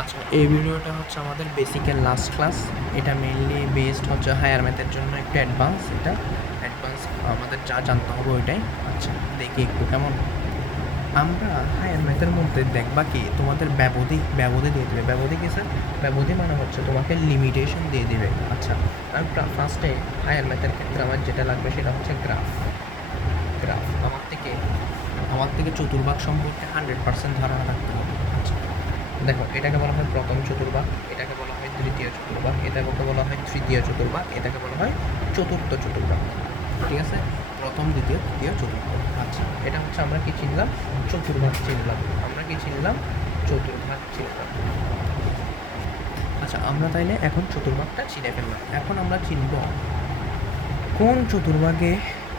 আচ্ছা, এই ভিডিওটা হচ্ছে আমাদের বেসিকের লাস্ট ক্লাস। এটা মেইনলি বেসড হচ্ছে হায়ার ম্যাথের জন্য একটু অ্যাডভান্স। এটা অ্যাডভান্স আমাদের যা জানতে হবে ওইটাই। আচ্ছা, দেখি একটু কেমন। আমরা হায়ার ম্যাথের মধ্যে দেখবা কি তোমাদের ব্যবধি দিয়ে দেবে। ব্যবধি কি স্যার? ব্যবধি মানে হচ্ছে তোমাকে লিমিটেশন দিয়ে দিবে। আচ্ছা, আমি ফার্স্টে হায়ার ম্যাথের ক্ষেত্রে আমার যেটা লাগবে সেটা হচ্ছে গ্রাফ। গ্রাফ আমার থেকে চতুর্ভাগ সম্পর্কে 100% ধারণা রাখতে হবে। আচ্ছা, দেখো, এটাকে বলা হয় প্রথম চতুর্ভাগ, এটাকে বলা হয় দ্বিতীয় চতুর্ভাগ, এটাকে বলা হয় তৃতীয় চতুর্ভাগ, এটাকে বলা হয় চতুর্থ চতুর্ভাগ। ঠিক আছে? প্রথম, দ্বিতীয়, তৃতীয়, চতুর্থ। আচ্ছা, এটা হচ্ছে আমরা কি চিনলাম? চতুর্ভাগ চিনলাম। আমরা কি চিনলাম? চতুর্ভাগ চিনলাম। আচ্ছা, আমরা তাইলে এখন চতুর্ভাগটা চিনে ফেললাম। এখন আমরা চিনব কোন চতুর্ভাগে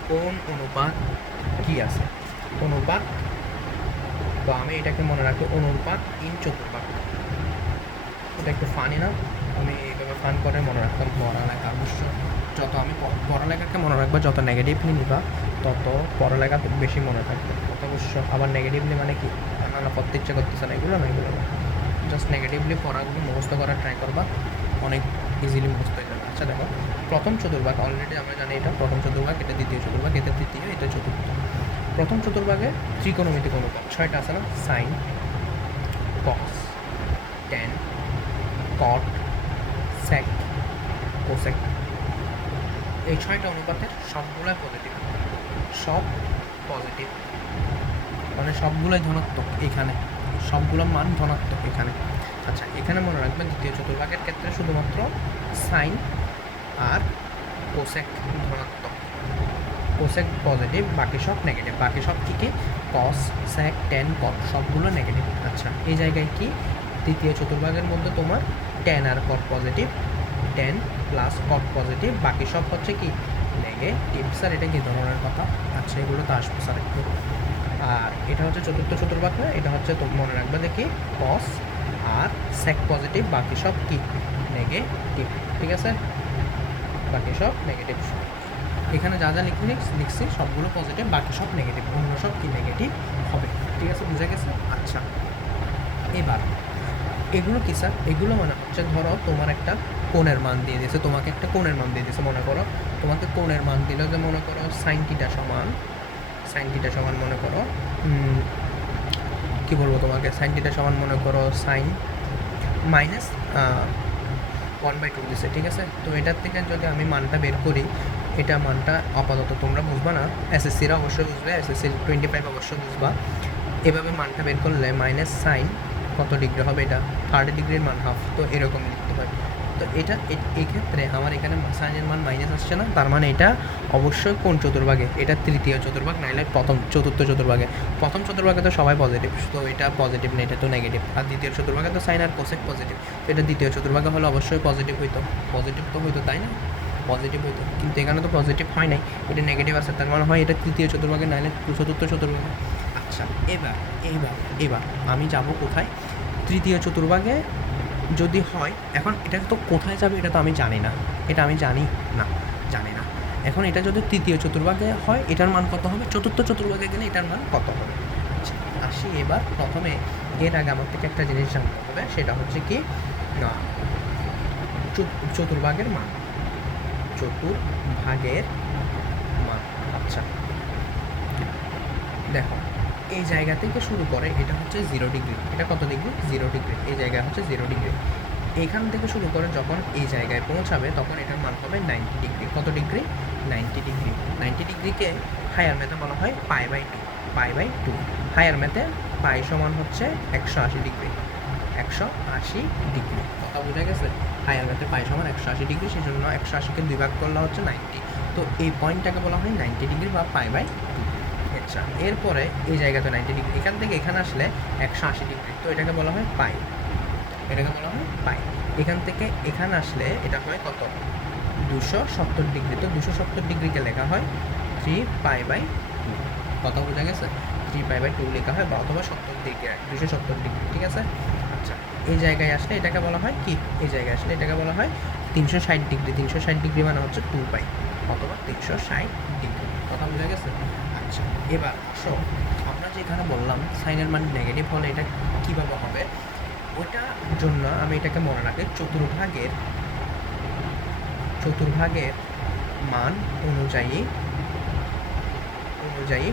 কোন অনুপাত কি আছে। অনুপাত, তো আমি এটাকে মনে রাখবো অনুপাত ইন চতুর্ভাগ। এটা একটু ফানি না? আমি এইভাবে ফান করে মনে রাখতাম পড়ালেখা। অবশ্য যত আমি পড়ালেখাকে মনে রাখবো, যত নেগেটিভলি নিবা তত পড়ালেখা বেশি মনে থাকবে। তত অবশ্য আবার নেগেটিভলি মানে কি, না পড়তে ইচ্ছা করতেছে না, এগুলো না, এগুলো না। জাস্ট নেগেটিভলি পড়াগুলো মুখস্থ করার ট্রাই করবা, অনেক ইজিলি মুখস্থ হয়ে যাবে। আচ্ছা দেখো, প্রথম চতুর্ভাগ অলরেডি আমরা জানি, এটা প্রথম চতুর্ভাগ, এটা দ্বিতীয় চতুর্ভাগ, এটা তৃতীয়, এটা চতুর্থ। প্রথম চতুর্ভাগে ত্রিকোণমিতিক অনুপাত 6টা আছে না? সাইন, কস, ট্যান, কট, সেক, কোসেক। এই 6টা অনুপাতের সবগুলোই পজিটিভ। সব পজিটিভ মানে সবগুলোই ধনাত্মক। এখানে সবগুলো মান ধনাত্মক এখানে। আচ্ছা, এখানে মনে রাখবেন দ্বিতীয় চতুর্ভাগের ক্ষেত্রে শুধুমাত্র সাইন আর কোসেক ধনাত্মক, কোসেক পজিটিভ, বাকি সব নেগেটিভ। বাকি সব কী কী? কস, স্যাক, ট্যান, কট সবগুলো নেগেটিভ। আচ্ছা, এই জায়গায় কি তৃতীয় চতুর্ভাগের মধ্যে তোমার ট্যান আর cot positive, tan plus cot positive, বাকি সব হচ্ছে কি নেগেটিভ। স্যার এটা কী ধরনের কথা? আচ্ছা, এগুলো তো আসবো স্যার একটু। আর এটা হচ্ছে চতুর্থ চতুর্ভাগ না, এটা হচ্ছে তো মনে রাখবে দেখি কস আর স্যাক পজিটিভ, বাকি সব কি নেগেটিভ। ঠিক আছে, বাকি সব নেগেটিভ। এখানে যা যা লিখছি সবগুলো পজিটিভ, বাকি সব নেগেটিভ, অন্য সব কি নেগেটিভ হবে। ঠিক আছে, বুঝে গেছে? আচ্ছা, এবার এগুলো কি স্যার? এগুলো মানে হচ্ছে ধরো তোমার একটা কোণের মান দিয়ে দিয়েছে, তোমাকে একটা কোণের মান দিয়ে দিয়েছে। মনে করো তোমাকে কোণের মান দিল যে মনে করো সাইন থিটা সমান মনে করো কী বলবো তোমাকে, সাইন থিটা সমান মনে করো সাইন মাইনাস 1/2 দিছে। ঠিক আছে, তো এটার থেকে যদি আমি মানটা বের করি, এটা মানটা আপাতত তোমরা বুঝবা না, এসএসসিরা অবশ্যই বুঝবে, এসএসসি 25 অবশ্যই বুঝবা। এভাবে মানটা বের করলে মাইনাস সাইন কত ডিগ্রি হবে, এটা 30 ডিগ্রির মান হাফ, তো এরকম লিখতে হয়। তো এটা এই ক্ষেত্রে আমার এখানে সাইনের মান মাইনাস আসছে না, তার মানে এটা অবশ্যই কোন চতুর্ভাগে? এটা তৃতীয় চতুর্ভাগ, নাইলে চতুর্থ চতুর্ভাগে। প্রথম চতুর্ভাগে তো সবাই পজিটিভ, তো এটা পজিটিভ না, এটা তো নেগেটিভ। আর দ্বিতীয় চতুর্ভাগে তো সাইন আর কোসেক পজিটিভ, তো এটা দ্বিতীয় চতুর্ভাগে হলে অবশ্যই পজিটিভ হইতো। পজিটিভ তো হইতো, তাই না? পজিটিভ হইতো, কিন্তু এখানে তো পজিটিভ হয় নাই, এটা নেগেটিভ আছে, তার মানে হয় এটা তৃতীয় চতুর্ভাগে, নাইলে চতুর্থ চতুর্ভাগে। আচ্ছা, এবার এবার এবার আমি যাব কোথায়? তৃতীয় চতুর্ভাগে যদি হয়, এখন এটা তো কোথায় যাবে এটা তো আমি জানি না, এটা আমি জানি না। এখন এটা যদি তৃতীয় চতুর্ভাগে হয়, এটার মান কত হবে? চতুর্থ চতুর্ভাগে গেলে এটার মান কত হবে? আচ্ছা, আসি এবার প্রথমে। এর আগে আমার থেকে একটা জিনিস জানতে হবে, সেটা হচ্ছে কি না, চতুর্ভাগের মান। চতুর্ভাগের মান। আচ্ছা দেখো, এই জায়গা থেকে শুরু করে এটা হচ্ছে 0 ডিগ্রি। এটা কত ডিগ্রি? 0 ডিগ্রি। এই জায়গায় হচ্ছে 0 ডিগ্রি। এখান থেকে শুরু করে যখন এই জায়গায় পৌঁছাবে তখন এটার মান হবে 90 ডিগ্রি। কত ডিগ্রি? 90 ডিগ্রি। 90 ডিগ্রিকে হায়ার ম্যাথে বলা হয় পাই বাই টু। হায়ার ম্যাথে পাই সমান হচ্ছে 180 ডিগ্রি। 180 ডিগ্রি, কথা বোঝা গেছে? হায়ার ম্যাথে পাই সমান 180 ডিগ্রি, সেই জন্য 180কে 2 ভাগ করলে হচ্ছে 90। তো এই পয়েন্টটাকে বলা হয় 90 ডিগ্রি বা পাই/2। আচ্ছা, এরপরে এই জায়গাতে 90 ডিগ্রি, এখান থেকে এখানে আসলে 180 ডিগ্রি, তো এটাকে বলা হয় পাই। এখান থেকে এখানে আসলে এটা হয় কত? 270 ডিগ্রি। তো 270 ডিগ্রিকে লেখা হয় 3π/2। কথা বোঝা গেছে? 3π/2 লেখা হয়, বা অথবা 70 ডিগ্রি, 270 ডিগ্রি। ঠিক আছে, আচ্ছা, এই জায়গায় আসলে এটাকে বলা হয় কি? এই জায়গায় আসলে এটাকে বলা হয় 360 ডিগ্রি। 360 ডিগ্রি মানে হচ্ছে 2π অথবা 360 ডিগ্রি। কথা বোঝা গেছে? আচ্ছা, এবার আসো, আমরা যে এখানে বললাম সাইনের মান নেগেটিভ হলে এটা কীভাবে হবে, ওটা জন্য আমি এটাকে মনে রাখি চতুর্ভাগের মান অনুযায়ী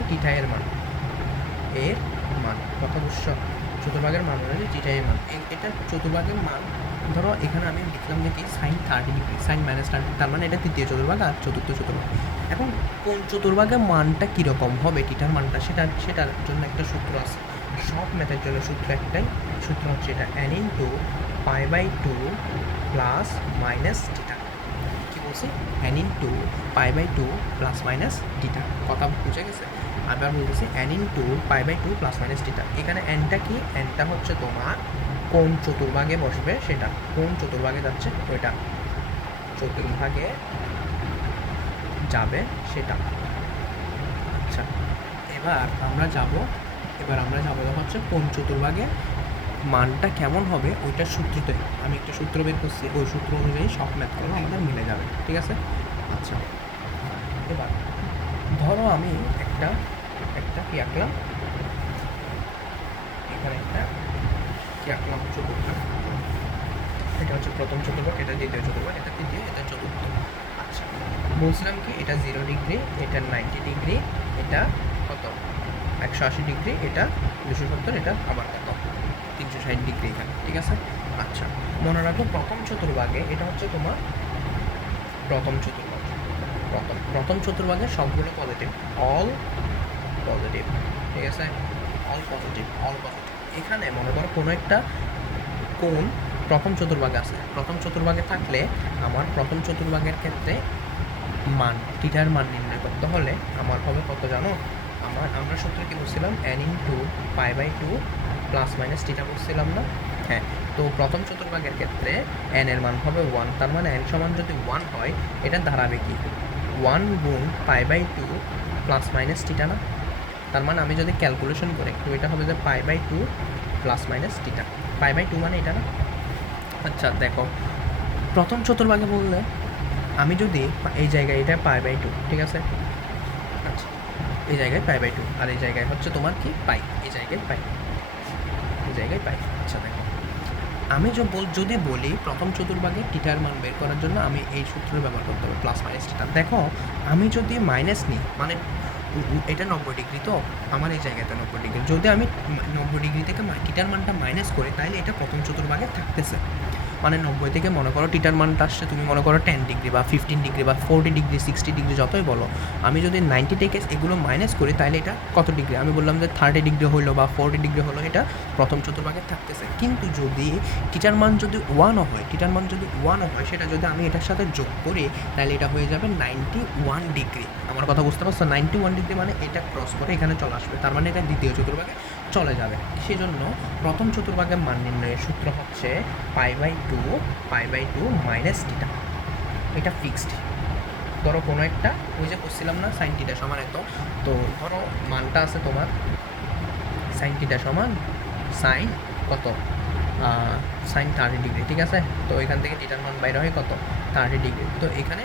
টিটা এর মান কথা বুঝছো? চতুর্ভাগের মান অনুযায়ী টিটা এর মান এটা চতুর্ভাগের মান। ধরো এখানে আমি লিখলাম যে কি সাইন 30 ডিগ্রি, সাইন -30, তার মানে এটা তৃতীয় চতুর্ভাগ আর চতুর্থ চতুর্ভাগ। এখন কোন চতুর্ভাগের মানটা কীরকম হবে টিটার মানটা, সেটার জন্য একটা সূত্র আছে। সব ম্যাথের জন্য সূত্র একটাই, সূত্র হচ্ছে এটা n ইন্টু π/2 প্লাস মাইনাস টিটা। কী বলছি? n ইন্টু π/2 প্লাস মাইনাস টিটা। কথা বুঝে গেছে? আবার বলতেছি n ইন্টু π/2 প্লাস মাইনাস টিটা। এখানে nটা কি? nটা হচ্ছে তোমার কোন চতুর্ভাগে বসবে সেটা, কোন চতুর্ভাগে যাচ্ছে ওইটা, চতুর্ভাগে যাবে সেটা। আচ্ছা, এবার আমরা যাব হচ্ছে কোন চতুর্ভাগে মানটা কেমন হবে ওইটার সূত্রতে। আমি একটা সূত্র বের করছি, ওই সূত্র অনুযায়ী সব ম্যাথ করলে আমাদের মিলে যাবে, ঠিক আছে? আচ্ছা, এবার ধরো আমি একটা কি আঁকলাম, এখানে একটা কি আঁকলাম চতুর্ভাগ। এটা হচ্ছে প্রথম চতুর্ভাগ, এটা দ্বিতীয় চতুর্ভাগ, এটা তৃতীয়, এটা চতুর্থ। আচ্ছা, বলছিলাম কি এটা 0 ডিগ্রি, এটা 90 ডিগ্রি, এটা কত 180 ডিগ্রি, এটা 270, এটা আবার কত 360 ডিগ্রি এখানে, ঠিক আছে? আচ্ছা, মনে রাখো প্রথম চতুর্ভাগে এটা হচ্ছে তোমার প্রথম চতুর্ভাগে সবগুলো পজিটিভ, অল পজিটিভ, ঠিক আছে? All positive. এখানে মনে করো কোনো একটা কোণ প্রথম চতুর্ভাগে আছে, প্রথম চতুর্ভাগে থাকলে আমার প্রথম চতুর্ভাগের ক্ষেত্রে মান টিটার মান নির্ণয় করতে হলে আমার হবে কত জানো? আমরা সূত্রে কি বলছিলাম? n ইন্টু π/2 প্লাস মাইনাস টিটা বলছিলাম না? হ্যাঁ, তো প্রথম চতুর্ভাগের ক্ষেত্রে n এর মান হবে 1, তার মানে n সমান যদি 1 হয় এটা দাঁড়াবে কি 1 গুণ π/2 প্লাস মাইনাস টিটা না? তার মানে আমি যদি ক্যালকুলেশন করি তো এটা হবে যে π/2 প্লাস মাইনাস টিটা। π/2 মানে এটা না? আচ্ছা দেখো, প্রথম চতুর্ভাগে বললে আমি যদি এই জায়গায় এটা π/2, ঠিক আছে? আচ্ছা, এই জায়গায় π/2 আর এই জায়গায় হচ্ছে তোমার কি পাই, এই জায়গায় পাই। আচ্ছা দেখো, আমি যদি বলি প্রথম চতুর্ভাগে টিটার মান বের করার জন্য আমি এই সূত্র ব্যবহার করতে হবে, প্লাস মাইনাস টিটা। দেখো আমি যদি মাইনাস নিই, মানে এটা 90 ডিগ্রি, তো আমার এই জায়গাতে 90 ডিগ্রি, যদি আমি 90 ডিগ্রি থেকে টিটার মানটা মাইনাস করি তাহলে এটা প্রথম চতুর্ভাগে থাকতেছে। মানে 90 থেকে মনে করো টিটার মানটা আসছে, তুমি মনে করো 10 ডিগ্রি বা 15 ডিগ্রি বা 40 ডিগ্রি 60 ডিগ্রি যতই বলো, আমি যদি 90 থেকে এগুলো মাইনাস করি তাহলে এটা কত ডিগ্রি? আমি বললাম যে 30 ডিগ্রি হলো বা 40 ডিগ্রি হলো, এটা প্রথম চতুর্ভাগে থাকতেছে। কিন্তু যদি টিটার মান যদি 1ও হয়, সেটা যদি আমি এটার সাথে যোগ করি তাহলে এটা হয়ে যাবে 91 ডিগ্রি। আমার কথা বুঝতে পারছো? 91 ডিগ্রি মানে এটা ক্রস করে এখানে চলে আসবে, তার মানে এটা দ্বিতীয় চতুর্ভাগে চলে যাবে। সেজন্য প্রথম চতুর্ভাগের মান নির্ণয়ের সূত্র হচ্ছে π/2 মাইনাস টিটা। এটা ফিক্সড। ধরো কোনো একটা, ওই যে করছিলাম না সাইন টিটা সমান এত, তো ধরো মানটা আছে তোমার সাইন টিটা সমান সাইন কত সাইন 30 ডিগ্রি, ঠিক আছে? তো এখান থেকে টিটার মান বাইরে হয় কত 30 ডিগ্রি। তো এখানে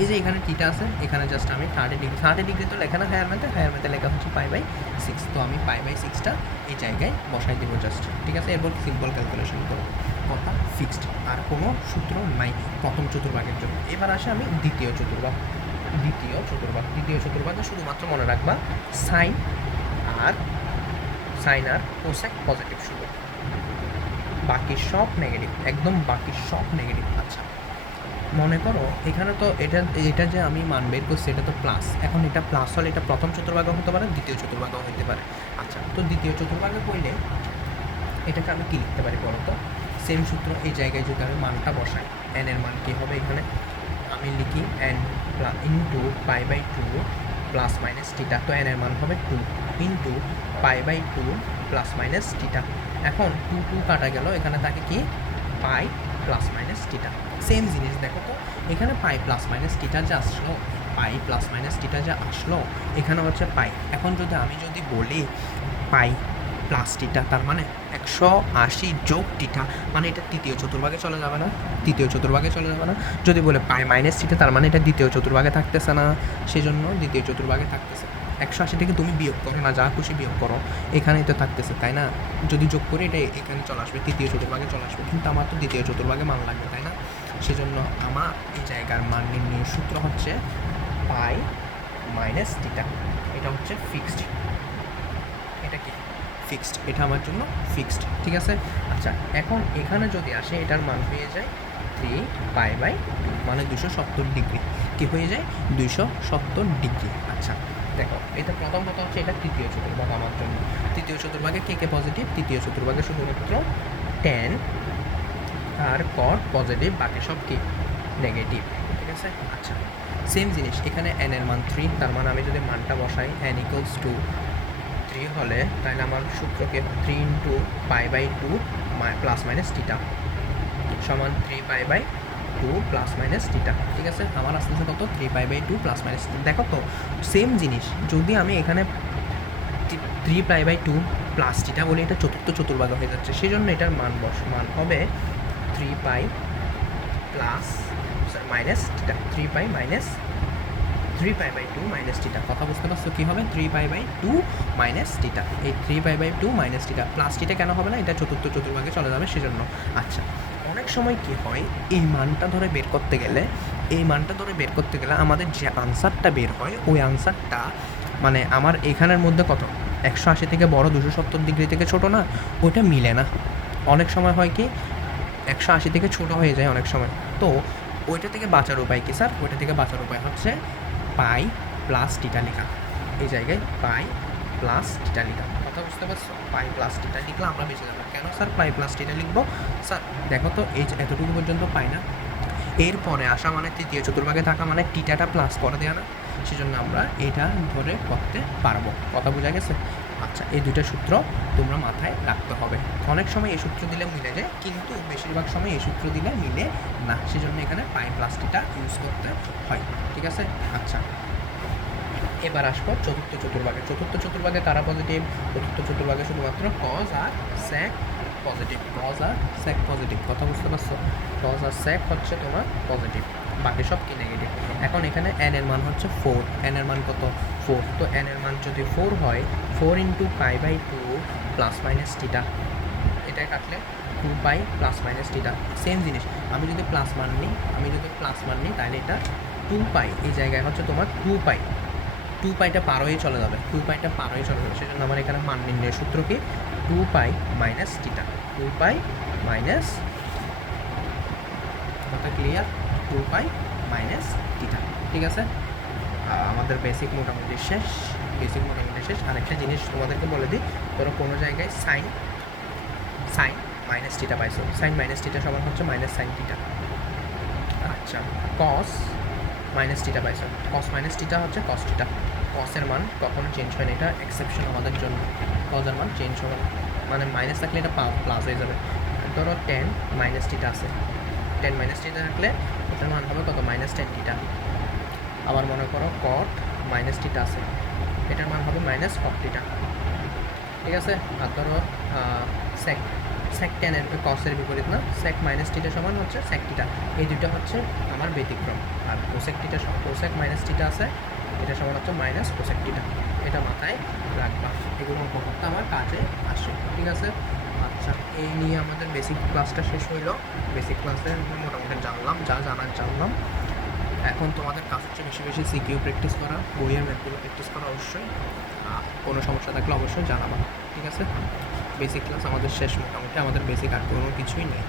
এই যে এখানে টিটা আছে, এখানে জাস্ট আমি 30 ডিগ্রি তো লেখা না হায়ার ম্যাথে লেখা হচ্ছে π/6, তো আমি π/6টা এই জায়গায় বসাই দেবো জাস্ট, ঠিক আছে? এরপর সিম্পল ক্যালকুলেশন করবো, কথা ফিক্সড, আর কোনো সূত্র নাই প্রথম চতুর্ভাগের জন্য। এবার আসে আমি দ্বিতীয় চতুর্ভাগে শুধুমাত্র মনে রাখবা সাইন আর কোসেক পজিটিভ শুধু, বাকি সব নেগেটিভ, একদম বাকি সব নেগেটিভ। আচ্ছা, মনে করো এখানে তো এটা যে আমি মান বের করছি এটা তো প্লাস, এখন এটা প্লাস হলে এটা প্রথম চতুর্ভাগও হতে পারে, দ্বিতীয় চতুর্ভাগও হতে পারে। আচ্ছা, তো দ্বিতীয় চতুর্ভাগে কইলে এটাকে আমি কী লিখতে পারি বলো তো? সেম সূত্র, এই জায়গায় যদি আমি মানটা বসাই, n এর মান কী হবে এখানে? আমি লিখি n ইন্টু π/2 প্লাস মাইনাস টিটা, তো n এর মান হবে 2 ইন্টু π/2 প্লাস মাইনাস টিটা। এখন 2 কাটা গেল, এখানে থাকে কি পাই প্লাস মাইনাস টিটা। সেম জিনিস দেখো তো, এখানে পাই প্লাস মাইনাস টিটা যে আসলো, এখানে হচ্ছে পাই। এখন আমি যদি বলি পাই প্লাস টিটা, তার মানে 180 যোগ টিটা, মানে এটা তৃতীয় চতুর্ভাগে চলে যাবে না? যদি বলে পাই মাইনাস টিটা, তার মানে এটা দ্বিতীয় চতুর্ভাগে থাকতেছে না, সেজন্য দ্বিতীয় চতুর্ভাগে থাকতেছে। 180 থেকে তুমি বিয়োগ করো না, যা খুশি বিয়োগ করো, এখানেই তো থাকতেছে, তাই না? যদি যোগ করি এটা এখানে চলে আসবে, তৃতীয় চতুর্ভাগে চলে আসবে, কিন্তু আমার তো দ্বিতীয় চতুর্ভাগে মান লাগবে, তাই না? সেজন্য আমার এই জায়গার মান নির্ণয়ের সূত্র হচ্ছে পাই মাইনাস থিটা। এটা হচ্ছে ফিক্সড, এটা কি ফিক্সড, এটা আমার জন্য ফিক্সড, ঠিক আছে? আচ্ছা, এখন এখানে যদি আসে এটার মান হয়ে যায় 3π/2, মানে 270 ডিগ্রি। কি হয়ে যায়? 270 ডিগ্রি। আচ্ছা দেখো, এটা প্রথম কথা হচ্ছে এটা তৃতীয় চতুর্ভাগ আমার জন্য। তৃতীয় চতুর্ভাগে কে কে পজিটিভ? তৃতীয় চতুর্ভাগে শুধুমাত্র tan আর cot পজিটিভ, বাকি সব কি নেগেটিভ, ঠিক আছে? আচ্ছা, সেম জিনিস এখানে n এর মান 3, তার মানে আমি যদি মানটা বসাই n = 3 হলে, তাহলে আমার সূত্রকে 3 × π/2 প্লাস মাইনাস থিটা সমান 3π/2 প্লাস মাইনাস থিটা, ঠিক আছে? আমার আসতেছে কত? 3π/2 প্লাস মাইনাস থিটা। দেখো তো সেম জিনিস, যদি আমি এখানে 3π/2 প্লাস থিটা বলি, এটা চতুর্থ চতুর্ভাগ হয়ে যাচ্ছে, সেই জন্য এটার মান হবে 3π plus minus theta, 3π/2 minus theta. কথা বুঝতে পারছো কী হবে? 3π/2 মাইনাস থিটা। এই 3π/2 মাইনাস থিটা প্লাস থিটা কেন হবে না? এটা চতুর্থ চতুর্ভাগে চলে যাবে, সেজন্য। আচ্ছা, অনেক সময় কি হয়, এই মানটা ধরে বের করতে গেলে আমাদের যে আনসারটা বের হয়, ওই আনসারটা মানে আমার এখানের মধ্যে কত 180 থেকে বড়, 270 ডিগ্রি থেকে ছোট না, ওইটা মিলে না। অনেক সময় হয় কি 180 থেকে ছোট হয়ে যায় অনেক সময়। তো ওইটা থেকে বাঁচার উপায় কি স্যার? ওইটা থেকে বাঁচার উপায় হচ্ছে পাই প্লাস থিটা লেখা। এই জায়গায় পাই প্লাস থিটা লেখা। কথা বুঝতে পারছো? পাই প্লাস থিটা লিখলে আমরা বেঁচে যাবো। কেন স্যার পাই প্লাস থিটা লিখবো? স্যার দেখো তো, এই যে এতটুকু পর্যন্ত পাই না, এরপরে আসা মানে তৃতীয় চতুর্ভাগে থাকা মানে থিটাটা প্লাস করে দেওয়া না, সেজন্য আমরা এটা ধরে করতে পারবো। কথা বোঝা গেছে? আচ্ছা, এই দুইটা সূত্র তোমরা মাথায় রাখতে হবে। অনেক সময় এই সূত্র দিলে মিলে যায়, কিন্তু বেশিরভাগ সময় এই সূত্র দিলে মিলে না, সেজন্য এখানে পাই প্লাস থিটা ইউজ করতে হয়, ঠিক আছে? আচ্ছা, এবার আসবো চতুর্থ চতুর্ভাগে। চতুর্থ চতুর্ভাগে কারা পজিটিভ? চতুর্থ চতুর্ভাগে শুধুমাত্র কজ আর স্যাক পজিটিভ, কজ আর স্যাক পজিটিভ। কথা বুঝতে পারছো? কজ আর স্যাক হচ্ছে তোমার পজিটিভ, বাকি সব কি নেগেটিভ। এখন এখানে n এর মান হচ্ছে 4, n এর মান কত? 4। তো n এর মান যদি 4 হয়, 4 × π/2 প্লাস মাইনাস থিটা, এটা কাটলে 2π প্লাস মাইনাস থিটা। সেম জিনিস, আমি যদি প্লাস মান নিই তাহলে এটা 2π, এই জায়গায় হচ্ছে তোমার 2π, 2πটা পার হয়ে চলে যাবে, সেজন্য আমার এখানে মান নির্ণয়ের সূত্র কি? 2π মাইনাস থিটা, 2π মাইনাস, কথা ক্লিয়ার? 2π মাইনাস থিটা, ঠিক আছে? আমাদের বেসিক মোটামুটি শেষ। আরেকটা জিনিস তোমাদেরকে বলে দিই, ধরো কোনো জায়গায় সাইন মাইনাস থিটা পাইছো, সাইন মাইনাস থিটা সমান হচ্ছে মাইনাস সাইন থিটা। আচ্ছা, কস মাইনাস থিটা পাইছো, কস মাইনাস থিটা হচ্ছে কস থিটা। কসের মান কখনো চেঞ্জ হয় না, এটা এক্সেপশন আমাদের জন্য। কসের মান চেঞ্জ হবে না, মানে মাইনাস থাকলে এটা প্লাস হয়ে যাবে। ধরো 10 মাইনাস থিটা আছে, 10 মাইনাস থিটা থাকলে এটার মান হবে কত? Minus 10 theta. আবার মনে করো কট মাইনাস থিটা আছে, এটার মান হবে মাইনাস কট থিটা, ঠিক আছে? আর ধরো সেক টেনের কসের বিপরীত না, সেক মাইনাস থিটা সমান হচ্ছে সেক থিটা। এই দুটো হচ্ছে আমার ব্যতিক্রম। আর কোসেক মাইনাস থিটা আছে, এটা সমান হচ্ছে মাইনাস কোসেক থিটা। এটা মাথায় রাখবা, এগুলো অঙ্ক করতে আমার কাজে আসে, ঠিক আছে? আচ্ছা, এই নিয়ে আমাদের বেসিক ক্লাসটা শেষ হইলো। বেসিক ক্লাসে মোটামুটি জানলাম, যা জানার জানলাম। এখন তোমাদের কাজ হচ্ছে বেশি বেশি সিকিউ প্র্যাকটিস করা, বইয়ের ম্যাথগুলো প্র্যাকটিস করা। অবশ্যই কোনো সমস্যা থাকলে অবশ্যই জানাবা, ঠিক আছে? বেসিক ক্লাস আমাদের শেষ, মোটামুটি আমাদের বেসিক আর কোনো কিছুই নেই।